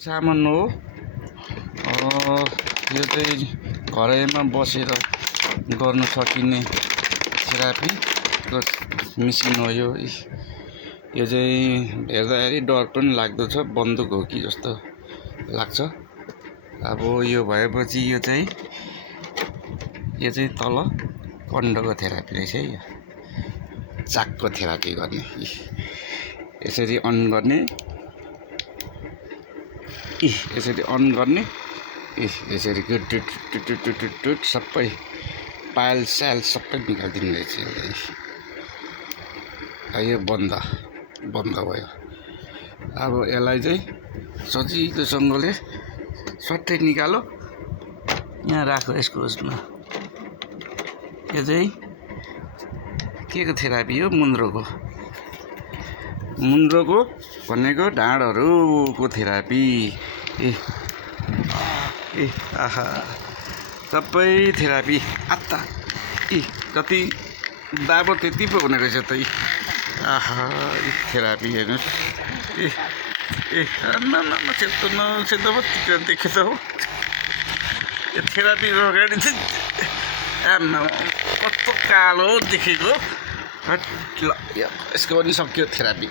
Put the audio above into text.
सामान हो यो चाहिँ घरैमा बसेर गर्न सकिने थेरापीको मेसिन हो यो चाहिँ हेर्दाखेरि डर पनि लाग्दछ बन्दुक हो कि जस्तो लाग्छ। अब यो भएपछि यो चाहिँ तल कण्डको थेरापी रहेछ है। यो चाकको थेरापी गर्ने यसरी अन गर्ने यसरी अन गर्ने यसरी टुट सबै पायल स्याल सबै निकालिदिनु रहेछ। यो बन्द भयो। अब यसलाई चाहिँ सजिलोसँगले सट्टै निकालो, यहाँ राखो यसको उसमा। यो चाहिँ के को थेरापी हो? मुन्द्रोको भनेको ढाडहरूको थेरापी। आहा सबै थेरापी आत्ता कति दाबो त्यति पो हुने रहेछ त। आहा थेरापी हेर्नुहोस्। सेतो पो तिर देखेछ हो यो थेरापी अगाडि चाहिँ कस्तो कालो देखेको। ल यसको पनि सक्यो थेरापी।